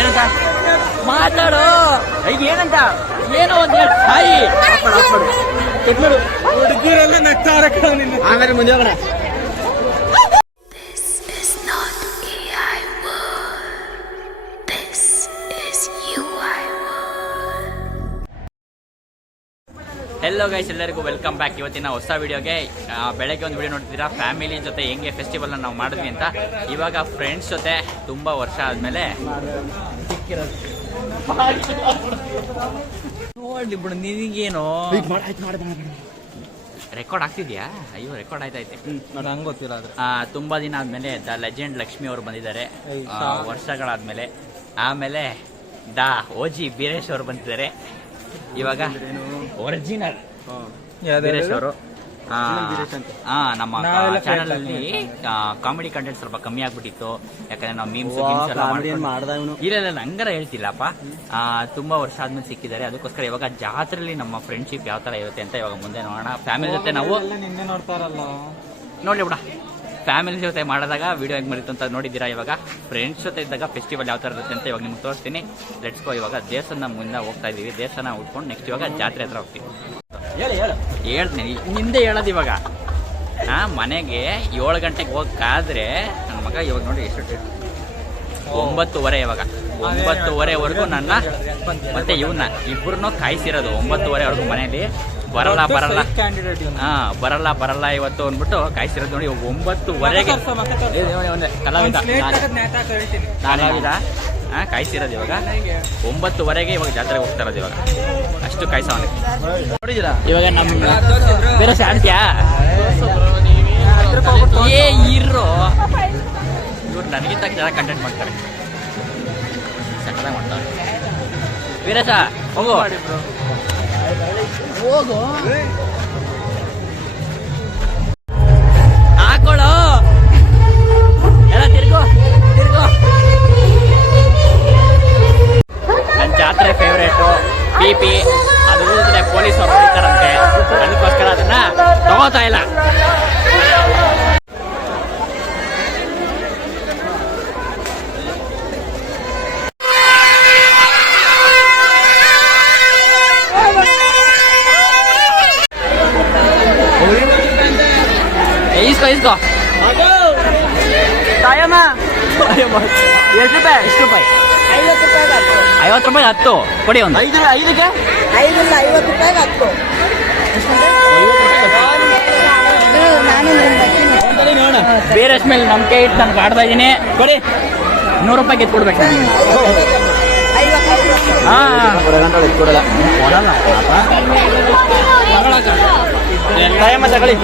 ಏನಂತ ಮಾತಾಡು ಈಗ ಏನಂತ ಏನೋ ಒಂದ್ ಹೇಳು ತಾಯಿ ಹುಡುಗಿರೆಲ್ಲ ನಗ್ತಾರ ಆಮೇಲೆ ಮುಂದೆ ಹೋಗೋಣ ಹೆಲೋ ಗೈಸ್ ಎಲ್ಲರಿಗೂ ವೆಲ್ಕಮ್ ಬ್ಯಾಕ್ ಇವತ್ತಿನ ಹೊಸ ವಿಡಿಯೋಗೆ ಬೆಳಗ್ಗೆ ಒಂದು ವಿಡಿಯೋ ನೋಡ್ತಿದ್ದೀರಾ? ಫ್ಯಾಮಿಲಿ ಜೊತೆ ಹೆಂಗೆ ಫೆಸ್ಟಿವಲ್ನ ನಾವು ಮಾಡಿದ್ವಿ ಅಂತ. ಇವಾಗ ಫ್ರೆಂಡ್ಸ್ ಜೊತೆ ತುಂಬ ವರ್ಷ ಆದಮೇಲೆ ನೋಡ್ಲಿ ಬಿಡು ನಿನಗೇನು? ರೆಕಾರ್ಡ್ ಆಗ್ತಿದ್ಯಾ? ಅಯ್ಯೋ ರೆಕಾರ್ಡ್ ಆಯ್ತೈತೆ ತುಂಬಾ ದಿನ ಆದ್ಮೇಲೆ ದ ಲೆಜೆಂಡ್ ಲಕ್ಷ್ಮಿ ಅವರು ಬಂದಿದ್ದಾರೆ. ವರ್ಷಗಳಾದ್ಮೇಲೆ. ಆಮೇಲೆ ದ ಓಜಿ ಬೀರೇಶ್ ಅವರು ಬಂದಿದ್ದಾರೆ. ಇವಾಗ ಒರಿಜಿನಲ್ ಬೀರೇಶ್ ಅವರು ನಮ್ಮ ಚಾನಲ್ ಅಲ್ಲಿ ಕಾಮಿಡಿ ಕಂಟೆಂಟ್ ಸ್ವಲ್ಪ ಕಮ್ಮಿ ಆಗ್ಬಿಟ್ಟಿತ್ತು. ಯಾಕಂದ್ರೆ ನಾವು ಮೀಮ್ಸ್ ಗೀಮ್ಸ್ ಎಲ್ಲ ಮಾಡ್ಕೊಂಡು- ಇಲ್ಲ ಇಲ್ಲ ಹಂಗಾರ ಹೇಳ್ತಿಲ್ಲಪ್ಪ. ಆ, ತುಂಬಾ ವರ್ಷ ಆದ್ಮೇಲೆ ಸಿಕ್ಕಿದ್ದಾರೆ. ಅದಕ್ಕೋಸ್ಕರ ಇವಾಗ ಜಾತ್ರೆಯಲ್ಲಿ ನಮ್ಮ ಫ್ರೆಂಡ್ಶಿಪ್ ಯಾವ ತರ ಇರುತ್ತೆ ಅಂತ ಇವಾಗ ಮುಂದೆ ನೋಡೋಣ. ಫ್ಯಾಮಿಲಿ ಜೊತೆ ನಾವು ನಿನ್ನೆ ನೋಡ್ತಾರಲ್ಲ. ನೋಡ್ಲಿ ಬಿಡ. ಫ್ಯಾಮಿಲಿ ಜೊತೆ ಮಾಡಿದಾಗ ವಿಡಿಯೋ ಹೆಂಗ್ ಬರುತ್ತೆ ಅಂತ ನೋಡಿದ್ದೀರಾ ಇವಾಗ? ಫ್ರೆಂಡ್ಸ್ ಜೊತೆ ಇದ್ದಾಗ ಫೆಸ್ಟಿವಲ್ ಯಾವ ತರ ಇರುತ್ತೆ ಅಂತ ಇವಾಗ ನಿಮ್ಗೆ ತೋರಿಸ್ತೀನಿ. ಲೆಟ್ಸ್ ಗೋ ಇವಾಗ ದೇವಸ್ಥಾನ ಮುಂದೆ ಹೋಗ್ತಾ ಇದೀವಿ ದೇವಸ್ಥಾನ ಉಟ್ಕೊಂಡು ನೆಕ್ಸ್ಟ್ ಇವಾಗ ಜಾತ್ರೆ ಹತ್ರ ಹೋಗ್ತೀವಿ. ಹೇಳಿ, ಹೇಳು. ಹೇಳ್ತೀನಿ. ನಿಂದೆ ಹೇಳೋದು ಇವಾಗ. ಹಾ, ಮನೆಗೆ ಏಳು ಗಂಟೆಗೆ ಹೋಗಕ್ಕಾದ್ರೆ ನನ್ನ ಮಗ ಇವಾಗ ನೋಡಿ ಎಷ್ಟು? ಒಂಬತ್ತುವರೆ ಇವಾಗ. ಒಂಬತ್ತುವರೆವರೆಗೂ ನನ್ನ ಮತ್ತೆ ಇವನ್ನ ಇಬ್ಬರನ್ನೂ ಕಾಯಿಸಿರೋದು. ಒಂಬತ್ತುವರೆವರೆಗೂ ಮನೆಯಲ್ಲಿ ಬರಲ್ಲ ಬರಲ್ಲ. ಹಾ ಬರಲ್ಲ ಬರಲ್ಲ ಇವತ್ತು ಅಂದ್ಬಿಟ್ಟು ಕಾಯಿಸಿರೋದು ನೋಡಿ ಒಂಬತ್ತುವರೆಗೆ. ಕಲಾವಿದ ನಾನೇ. ಕಲಾವಿದ ಹಾ ಕಾಯಿಸಿರೋದು ಇವಾಗ? ಒಂಬತ್ತುವರೆಗೆ ಇವಾಗ ಜಾತ್ರೆಗೆ ಹೋಗ್ತಾ ಇರೋದು ಇವಾಗ. ಅಷ್ಟು ಕಾಯಿಸವನೆ ನೋಡಿದಿರಾ ಇವಾಗ ನಮ್ಮ ಬೇರೆ ಶಾಂತ್ಯಾ. ಏ ಇರೋ ಇವ್ರು ನನಗಿಂತ ಜನ ಕಂಟೆಂಟ್ ಮಾಡ್ತಾರೆ. ಸಕ್ಕದಾಗ ಮಾಡ್ತಾರೆ. ವೀರೇಶ ಹೋಗು. ಹೋಗು. ಹಾಕೊಳ್ಳೋ ಎಲ್ಲ ತಿರ್ಗೋ ತಿರ್ಗೋ. ನನ್ನ ಜಾತ್ರೆ ಫೇವ್ರೇಟು ಬಿ ಪಿ ಅದು ಇಲ್ಲದ್ರೆ ಪೊಲೀಸ್ ಅವ್ರು ಹೊಡಿತಾರಂತೆ. ಅದಕ್ಕೋಸ್ಕರ ಅದನ್ನ ತಗೋತಾ ಇಲ್ಲ ಏ, ಇಸ್ಕೋ. ಇಸ್ಕೋ ತಾಯಮ್ಮ ಎಷ್ಟು ರೂಪಾಯಿ? ಎಷ್ಟು ರೂಪಾಯಿ? ಐವತ್ತು ರೂಪಾಯಿಗೆ ಹತ್ತು ಐವತ್ತು ರೂಪಾಯಿ ಹತ್ತು. ಕೊಡಿ ಒಂದು. ಐದು ಐದಕ್ಕೆ? ಐದಿಲ್ಲ ಐವತ್ತು ರೂಪಾಯಿಗೆ ಹತ್ತು. ಬೇರೆ ಮೇಲೆ ನಂಬಿಕೆ ಇಟ್ಟು ನಾನು ಕಾಡ್ತಾ ಇದ್ದೀನಿ. ಕೊಡಿ. ನೂರು ರೂಪಾಯಿ ಎತ್ತು ಕೊಡ್ಬೇಕು ಹಾ. ಕೊಡಲ್ಲ ಕೊಡಲ್ಲ. ತಾಯಮ್ಮ ತಗೊಳ್ಳಿ.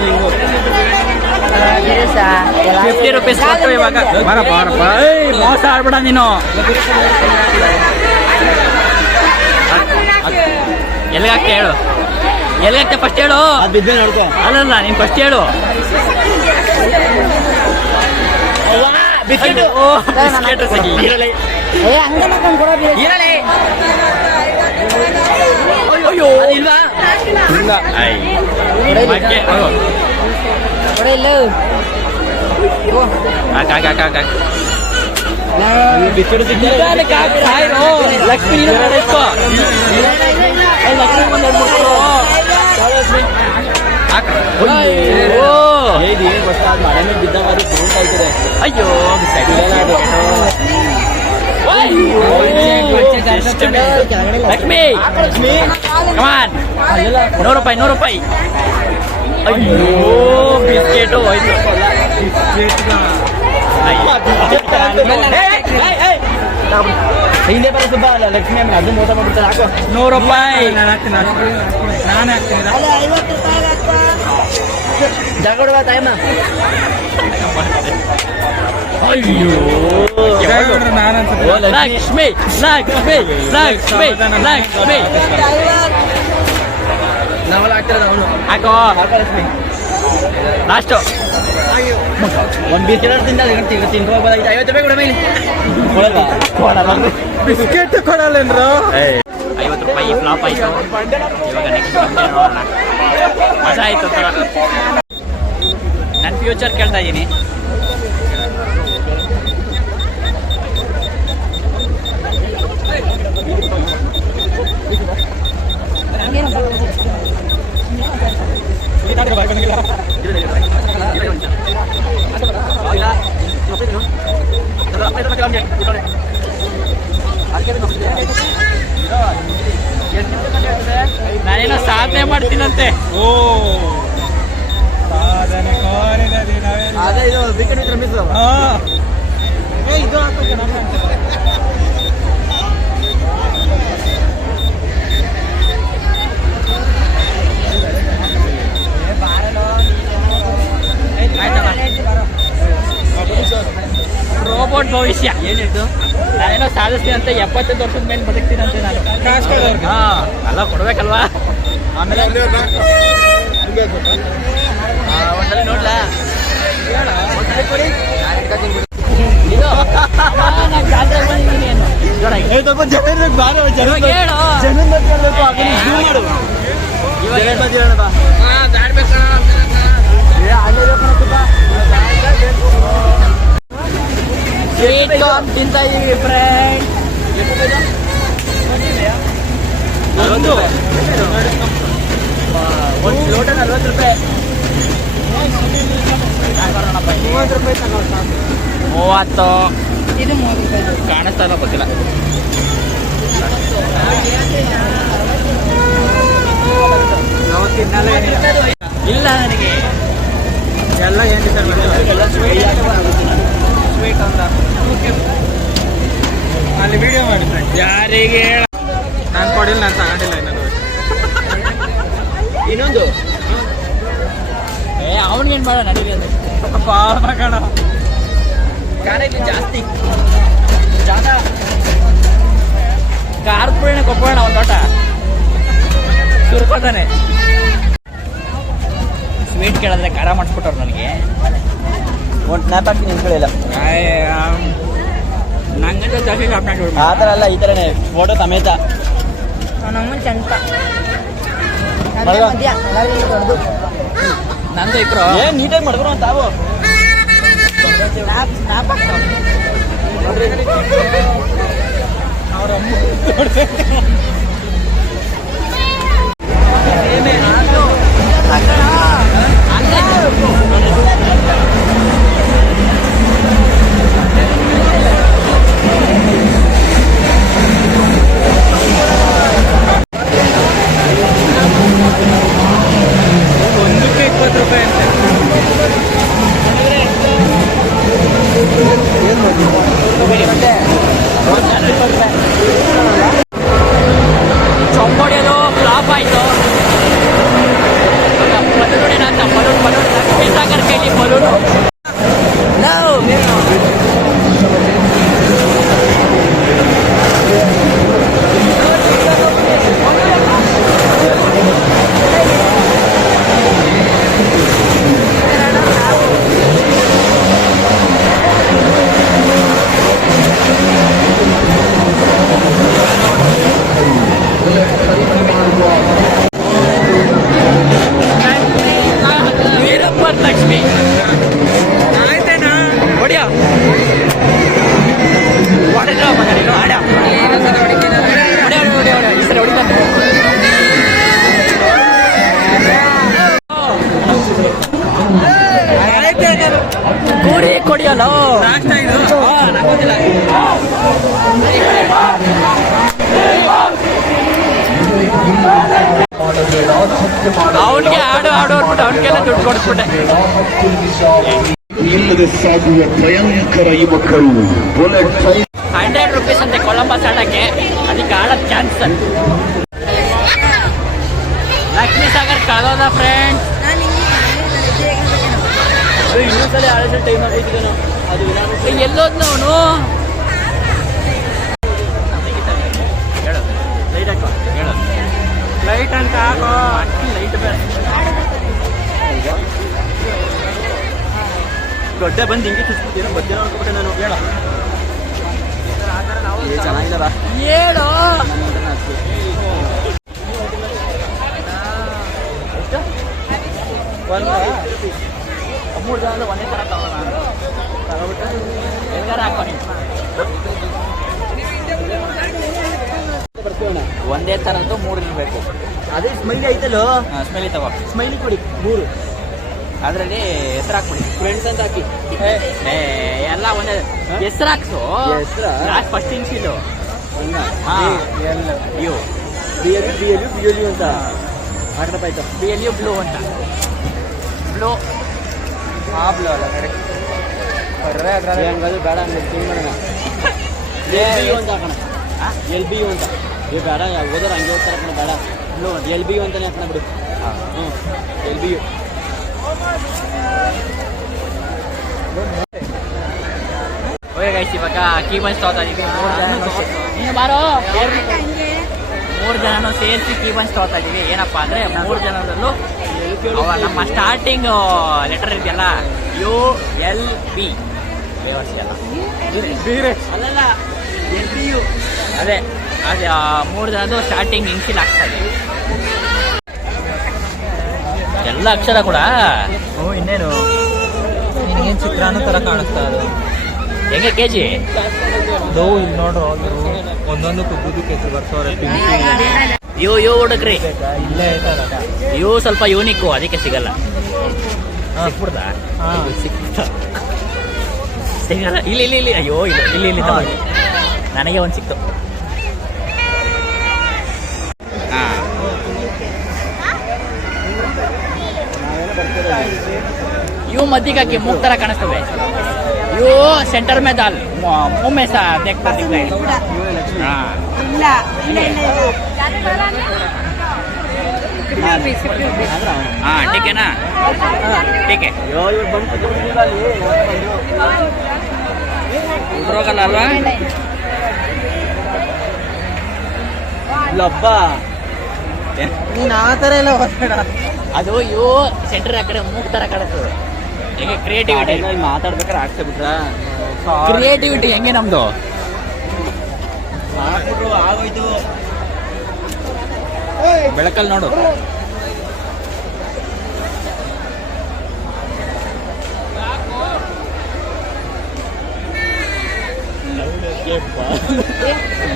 ಫಿಫ್ಟಿ ರುಪೀಸ್ ಕೊಟ್ಟು ಇವಾಗ. ಬರಪ್ಪ ಬರಪ್ಪ ಏಯ್ ಮೋಸ ಆಡ್ಬೇಡ ನೀನು. ಎಲ್ಲಿಗಾಗ್ತೆ ಹೇಳು. ಎಲ್ಲಿಗಾಗ್ತೆ ಫಸ್ಟ್ ಹೇಳು. ಅದು ಬಿದ್ದೆ ನೋಡ್ಕೋ ಅಲ್ಲಲ್ಲ ನೀನು ಫಸ್ಟ್ ಹೇಳು. ಬಿಸ್ಕೆಟ್. ಬಿಸ್ಕೆಟ್ ಸಿಗಿ. ಏ ಹಂಗಲ್ಲ ಕೊಡೋ ಇರಲಿ ಅಯ್ಯೋ ಇಲ್ವಾ ಇಲ್ಲ. ಲಕ್ಷ್ಮಿ ಲಕ್ಷ್ಮಿ. ಹಾಕ್. ಅಯ್ಯೋ. ಲಕ್ಷ್ಮಿ ಕಮಾನ್ ನೂರು ರೂಪಾಯಿ ನೂರು ರೂಪಾಯಿ. ಅಯ್ಯೋ ಬಿಸ್ಕೆಟು ಹೋಯ್ತು ಹಿಂದೆ ಬರೋ ಸುಬ್ಬ ಅಲ್ಲ ಲಕ್ಷ್ಮಿ ಅಮ್ಮ ಅದು ಮೋಸ ಮಾಡ್ಬಿಡ್ತಾರೆ ಹಾಕೋ. ನೂರು ರೂಪಾಯಿ. ನಾನು ಹಾಕ್ತೀನಿ ನಾನು ಹಾಕ್ತೀನಿ ರೂಪಾಯಿಗೆ ಹತ್ತು ಜಾಗ ಕೊಡುವ ತಾಯಮ್ಮ ಅಯ್ಯೋ. ಲಕ್ಷ್ಮಿ. ಲಕ್ಷ್ಮಿ ಲಕ್ಷ್ಮಿ ಲಕ್ಷ್ಮಿ ನಾವೆಲ್ಲ ಹಾಕ್ತಿರೋದು ಅವನು. ಹಾಕೋ. ಲಕ್ಷ್ಮಿ ಲಾಸ್ಟು ಒಂದು ಬಿಸ್ಕೆಟ್ ತಿನ್ನ ತಿಂದು ತಿನ್ಕೋಬೋದಾಗಿತ್ತು ಐವತ್ತು ರೂಪಾಯಿ ಕೊಡ ಮೇಲೆ. ಕೊಡಲ್ಲ. ಕೊಡಲ್ಲ. ಬಿಸ್ಕೆಟ್ ಕೊಡಲ್ಲೇನ್ರು? ಐವತ್ತು ರೂಪಾಯಿ ಫ್ಲಾಪ್ ಆಯ್ತು. ಇವಾಗ ನೆಕ್ಸ್ಟ್ ನೋಡೋಣ. ಮಜಾ ಆಯ್ತು ಥರ ನನ್ನ ಫ್ಯೂಚರ್ ಕೇಳ್ತಾ ಇದ್ದೀನಿ ನಾನೇನೋ ಸಾಧನೆ ಮಾಡ್ತೀನಂತೆ. ಓ. ಸಾಧನೆ ಅದೇ ಇದು ವಿಕೆಟ್ ವಿಕ್ರಮಿಸ್ ಇದು ರೋಬೋಟ್ ಭವಿಷ್ಯ. ಏನಿದು? ನಾನೇನೋ ಸಾಧಿಸ್ತೀನಿ ಅಂತ ಎಪ್ಪತ್ತೊಂದು ವರ್ಷದ ಮೇಲೆ ಬದುಕ್ತೀನಂತೆ ನಾನು. ಹಾ ಅಲ್ಲ ಕೊಡ್ಬೇಕಲ್ವಾ? ಆಮೇಲೆ ಒಂದ್ಸಲ ನೋಡ್ಲಾ? ಜನ ಜನ ಇದು. ಕಾರ್ನ್ ತಿಂತ ಇದೀವಿ ಫ್ರೆಂಡ್ ಒಂದು. ಒಂದು ಲೋಟ ನಲ್ವತ್ತು ರೂಪಾಯಿ ಮೂವತ್ತು. ರೂಪಾಯಿ. ಮೂವತ್ತು ಇದು ಮೂವತ್ತು ರೂಪಾಯಿ. ಕಾಣಿಸ್ತಾ ಇಲ್ಲ ಗೊತ್ತಿಲ್ಲ. ಇಲ್ಲ ನನಗೆ. ಎಲ್ಲ ಏನ್ ಡಿಸೈಡ್ ಸ್ವೀಟ್ ಅಂತ ಅಲ್ಲಿ ವಿಡಿಯೋ ಮಾಡಿ ಫ್ರೆಂಡ್ ಯಾರಿಗೆ ಹೇಳ ನಾನು ಕೊಡಿಲ್ಲ ನಾನು ತಗೊಂಡಿಲ್ಲ ಇನ್ನೊಂದು ಇನ್ನೊಂದು? ಏ ಅವನಿಗೇನು ಮಾಡ ನನಗೆ ಪಾಪ ಕಣ. ಕಾರಣಕ್ಕೆ ಜಾಸ್ತಿ. ಜಾಗ. ಕಾರ್ಪುರಣ ಕೊಪ್ಪೋಣ ಒಂದು ತೋಟ. ಸುರ್ಕೋತಾನೆ. ಸ್ವೀಟ್ ಕೇಳಿದ್ರೆ ಖಾರ ಮಾಡಿಸ್ಬಿಟ್ಟವ್ರು ನನಗೆ. ಒಂದು ಸ್ನ್ಯಾಪ್ ಹಾಕಿ ನಿಂತ್ಕೊಳ್ಳಿಲ್ಲ ನಂಗಂತೂ ಜಾಸ್ತಿ ಶಾಪ್ ಆ ಥರ ಅಲ್ಲ ಈ ಥರನೇ ಫೋಟೋ ಸಮೇತ. ನಮ್ಮ ಅಮ್ಮನ ಚಂತ ಮಲ್ಗ. ಮಧ್ಯ ಎಲ್ಲರಿಗಿಂತ ದೊಡ್ಡದು ನಂದು ಇಕ್ರು ಏನ್ ನೀಟಾಗಿ ಮಾಡಿದ್ರು ತಾವು. ಸ್ನ್ಯಾಪ್ ಸ್ನ್ಯಾಪ್ ಹಾಕ್ತಾವ ಅವನಿಗೆಲ್ಲ ದುಡ್ಡು ಕೊಡಿಸ್ಬಿಟ್ಟೆ ಇಲ್ಲದೆ ಸಾಗುವ ಭಯಂಕರ ಯುವಕರು ಬುಲೆಟ್ ಟ್ರೈನ್ ಹಂಡ್ರೆಡ್ ರುಪೀಸ್ ಅಂತೆ ಕೊಲಂಬಸ್ ಆಡಕ್ಕೆ. ಅದಕ್ಕೆ ಆಡೋದ್ ಚಾನ್ಸ್ ಲಕ್ಷ್ಮೀ ಸಾಗರ್ ಕಳೋದ ಫ್ರೆಂಡ್ ಇನ್ನೊಂದ್ಸಲ ಆಡೋ ಟೈಮ್ ಆಗೋಯ್ತು ಅದು ವಿಧಾನ ಎಲ್ಲೋದ್ನ ದೊಡ್ಡ ಬಂದು ಹಿಂಗೆ ಚುಚ್ಬಿಟ್ಟಿರೋ ಮಧ್ಯ ಅನ್ಕೊಬಿಟ್ಟೆ ನಾನು ಹೇಳ ಏ ಚೆನ್ನಾಗಿಲ್ಲ ಬಾ ಹೇಳು. ಮೂರು ಜನ ಒಂದೇ ಥರ ತಗೊಬಿಟ್ಟು ಹೆಂಗಾರ ಹಾಕೋ ನೀನು ಒಂದೇ ಥರದ್ದು ಮೂರು ಇರಬೇಕು ಅದೇ ಸ್ಮೈಲಿ ಐತಲ್ಲೋ? ಸ್ಮೈಲಿ ತಗೋ. ಸ್ಮೈಲಿ ಕೊಡಿ ಮೂರು. ಅದರಲ್ಲಿ ಹೆಸರು ಹಾಕ್ಬಿಡಿ. ಫ್ರೆಂಡ್ಸ್ ಅಂತ ಹಾಕಿ. ಎಲ್ಲ ಒಂದೇ. ಹೆಸರು ಹಾಕ್ಸು. ಹೆಸ್ರಾ? ಲಾಸ್ಟ್ ಫಸ್ಟ್ ಇನ್ಸಿಲು ಇದು U. B L B L B L ಅಂತ. ಆಟದ ಆಯ್ತು ಬಿ ಎಲ್ ಯು ಬ್ಲೂ ಅಂತ. ಬ್ಲೂ. ಹಂಗಾದ್ರೆ ಬೇಡ ಹಂಗೆ ಚೇಂಜ್ ಮಾಡೋಣ. ಎಲ್ ಬಿ ಅಂತ ಹಾಕೋಣ. ಎಲ್ ಬಿ ಅಂತ. ಏ ಬೇಡ ಓದೋರು ಹಂಗೆ ಓದ್ತಾರೆ ಕಣ ಬೇಡ. ಎಲ್ ಬಿ ಅಂತಾನೆ ಹಾಕೋಣ ಬಿಡು. ಹ್ಞೂ L B U. Okay guys ಇವಾಗ ಕೀ ಬನ್ಸ್ ತಗೋತಾ ಇದೀವಿ ಮೂರು ಜನ ಬಾರೋ. ಮೂರು ಜನನು ಸೇರಿಸಿ ಕೀ ಬನ್ಸ್ ತಗೋತಾ ಇದೀವಿ ಏನಪ್ಪಾ ಅಂದ್ರೆ ಮೂರು ಜನದಲ್ಲೂ ನಮ್ಮ ಸ್ಟಾರ್ಟಿಂಗ್ ಲೆಟರ್ ಇದೆಯಲ್ಲ ಯು ಎಲ್ ಬಿ ವ್ಯವಸ್ಥೆ ಅಲ್ಲ ಅಲ್ಲಲ್ಲ ಎಲ್ ಯು ಅದೇ ಅದೇ ಮೂರು ಜನದ್ದು ಸ್ಟಾರ್ಟಿಂಗ್ ಇನ್ಸಿಲ್ ಆಗ್ತಾ ಇದೆ. ಎಲ್ಲ ಅಕ್ಷರ ಕೂಡ. ಓ ಇನ್ನೇನು? ನಿನಗೇನು ಚಿತ್ರಾನ್ನ ಥರ ಕಾಣಿಸ್ತಾ ಅದು? ಹೆಂಗೆ ಕೆ ಜಿ ದೋ ಇಲ್ಲಿ ನೋಡ್ರು ಒಂದೊಂದು ಕುಗ್ಗುದು ಕೆಸರು ಬರ್ಸೋರೆ ಇವು ಇವು ಯು ಹುಡುಕ್ರಿ ಇಲ್ಲೇ ಇವು ಸ್ವಲ್ಪ ಯೂನಿಕ್ ಅದಕ್ಕೆ ಸಿಗಲ್ಲ. ಸಿಕ್ಬಿಡ್ದ. ಸಿಕ್ತ ಸಿಗಲ್ಲ. ಇಲ್ಲಿ ಇಲ್ಲಿ ಇಲ್ಲಿ. ಅಯ್ಯೋ ಇಲ್ಲ ಇಲ್ಲಿ ಇಲ್ಲಿ. ನನಗೆ ಒಂದು ಸಿಕ್ತು. ಹಾ. ಇವು ಮದ್ದಿಗಾಕಿ ಮೂಗ್ ತರ ಕಾಣಿಸ್ತದೆ. ಇವು ಸೆಂಟರ್ ಮೇ ದಾಲ್ ಒಮ್ಮೆ ಸಹ. ಹಾ. ಇಲ್ಲ ಇಲ್ಲ ಇಲ್ಲ ಹಾ ಟೀಕೆನಾ ಟೀಕೆ. ಉದ್ರೋಗಲ್ಲ ಅಲ್ವಾ? ಇಲ್ಲಪ್ಪ. ನೀನು ಆ ಥರ ಎಲ್ಲ ಅದು ಇವು ಸೆಂಟರ್ ಆ ಕಡೆ ಮೂಗ್ ತರ ಕಾಣಿಸ್ತದೆ. ಹೆಂಗೆ ಕ್ರಿಯೇಟಿವಿಟಿ ಮಾತಾಡ್ಬೇಕಾದ್ರೆ ಆಗ್ತಾ ಬಿಟ್ರಾ ಕ್ರಿಯೇಟಿವಿಟಿ ಹೆಂಗೆ ನಮ್ದು? ಹಾಕ್ಬಿಟ್ರು ಆಗೋಯ್ತು. ಬೆಳಕಲ್ಲಿ ನೋಡು.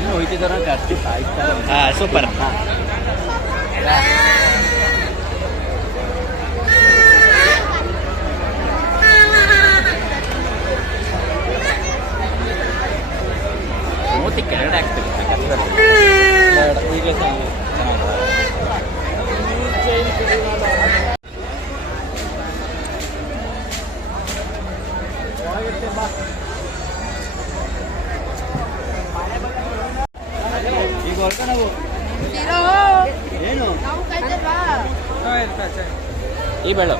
ಹೋಯ್ತಿದ್ದಾರ ಹಾ ಸೂಪರ್ ಮೂತಿ ಕೆಳಗಡೆ ಆಗ್ತದೆ ಈಗ ಹೊರಟ ನಾವು ಏನು ಈ ಬೆಳು.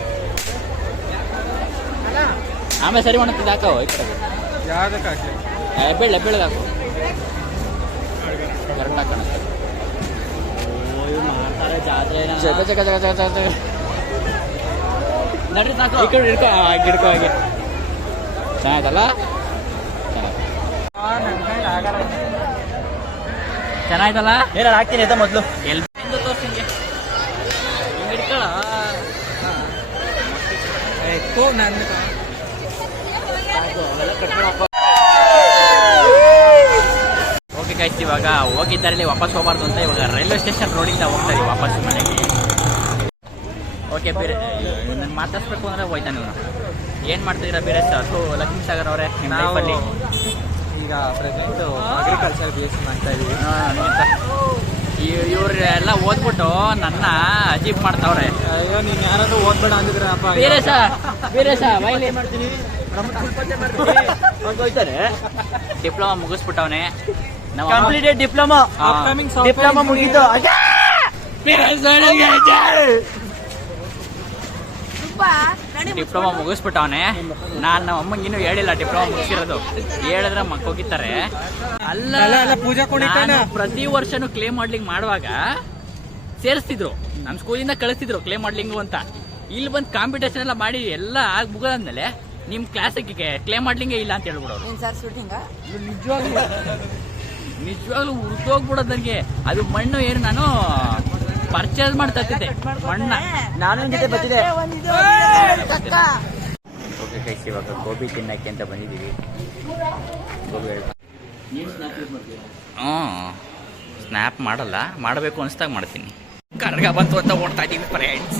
ಆಮೇಲೆ ಸರಿ ಮಾಡ್ತಿದ್ದ ಹಾಕೋ ಈ ಕಡೆ ಯಾವ್ದಕ್ಕೆ ಹಾಕಿ. ಎಬ್ಬೆಳ್ಗೆ ಜಗ ಜಗ ಜಗ ಜಗ ಜಗ ನಡ್ರಿ ಸಾಕು. ಈ ಕಡೆ ಹಿಡ್ಕೊ ಹಾಗೆ ಹಿಡ್ಕೊ ಹಾಗೆ. ಚೆನ್ನಾಯ್ತಲ್ಲ ಚೆನ್ನಾಯ್ತಲ್ಲ? ಏನಾರು ಹಾಕ್ತೀನಿ ಆಯ್ತಾ ಮೊದಲು? ಎಲ್ಲಿ ಗೈಸ್ ಇವಾಗ ಹೋಗಿದ್ದಾರಲ್ಲಿ ವಾಪಸ್ ಹೋಗ್ಬಾರ್ದು ಅಂತ ಇವಾಗ ರೈಲ್ವೆ ಸ್ಟೇಷನ್ ರೋಡಿಂದ ಹೋಗ್ತಾ ಇದೀವಿ ವಾಪಸ್ ಮನೆಗೆ. ಓಕೆ ಬೇರೆ ನನ್ನ ಮಾತಾಡ್ಸ್ಬೇಕು ಅಂದ್ರೆ ಹೋಯ್ತಾನೆ ಇವನು ಏನು ಮಾಡ್ತಿದ್ದೀರಾ ಬೇರೆ ಸೊ ಲಕ್ಷ್ಮೀ ಸಾಗರ್ ಅವರೇ ನಾವಲ್ಲಿ ಈಗ present agriculture B S C ಮಾಡ್ತಾ ಇದೀವಿ. ಇವರೆಲ್ಲ ಓದ್ಬಿಟ್ಟು ನನ್ನ ಅಜೀಬ್ ಮಾಡ್ತಾವ್ರೆ. ಅಯ್ಯೋ ನೀನು ಯಾರಾದ್ರೂ ಓದ್ಬೇಡ ಅಂದಿದ್ರಪ್ಪ ಬೇರೆ ಸಾ ಬೇರೆ ಸಾ ವೈಲಿ ಮಾಡ್ತೀನಿ. ಹೋಯ್ತಾರೆ. ಡಿಪ್ಲೊಮಾ ಮುಗಿಸ್ಬಿಟ್ಟವನೇ. ಕಂಪ್ಲೀಟೆಡ್ ಡಿಪ್ಲೊಮಾ ಡಿಪ್ಲೊಮಾ ಮುಗಿತು. ಡಿಪ್ಲೊಮಾ ಮುಗಿಸ್ಬಿಟ್ಟವನೆ. ನಾನು ನಮ್ಮ ಅಮ್ಮಂಗೆ ಇನ್ನೂ ಹೇಳಿಲ್ಲ ಡಿಪ್ಲೊಮಾ ಮುಗಿಸಿರೋದು. ಹೇಳಿದ್ರೆ ಮಕ್ಕೋಗಿತ್ತಾರೆ ಅಲ್ಲ ಅಲ್ಲ, ಅಲ್ಲ, ಪೂಜಾ ಕುಣಿತಾನ. ಪ್ರತಿ ವರ್ಷನೂ ಕ್ಲೇಮ್ ಮಾಡ್ಲಿಂಗ್ ಮಾಡುವಾಗ ಸೇರಿಸ್ತಿದ್ರು. ನಮ್ಮ ಸ್ಕೂಲಿಂದ ಕಳಿಸ್ತಿದ್ರು ಕ್ಲೇಮ್ ಮಾಡ್ಲಿಂಗು ಅಂತ. ಇಲ್ಲಿ ಬಂದು ಕಾಂಪಿಟೇಷನ್ ಎಲ್ಲ ಮಾಡಿ ಎಲ್ಲ ಆಗಿ ಮುಗಿದಾದ್ಮೇಲೆ ನಿಮ್ಮ ಕ್ಲಾಸಿಗೆ ಕ್ಲೇಮ್ ಮಾಡ್ಲಿಂಗೇ ಇಲ್ಲ ಅಂತ ಹೇಳ್ಬಿಡೋರು. ಏನ್ ಸರ್ ಶೂಟಿಂಗ ನಿಜವಾಗ್ಲೂ ಉರ್ದೋಗ್ಬಿಡೋದು ನನಗೆ ಅದು ಮಣ್ಣು ಏನು ನಾನು ಪರ್ಚೇಸ್ ಮಾಡಿ ತರ್ತಿದ್ದೆ ಮಣ್ಣ. ನಾನು ನಿನ್ ಜೊತೆ ಬರ್ತಿದ್ದೆ? ಓಕೆ ಗೈಸ್ ಇವಾಗ ಗೋಬಿ ತಿನ್ನಕ್ಕೆ ಅಂತ ಬಂದಿದ್ದೀವಿ. ಗೋಬಿ ಹ್ಞೂ ಸ್ನ್ಯಾಪ್ ಮಾಡಲ್ಲ. ಮಾಡಬೇಕು ಅನ್ಸ್ದಾಗ ಮಾಡ್ತೀನಿ. ಕರ್ಗ ಬಂತು ಅಂತ ಓಡ್ತಾ ಇದ್ದೀವಿ ಫ್ರೆಂಡ್ಸ್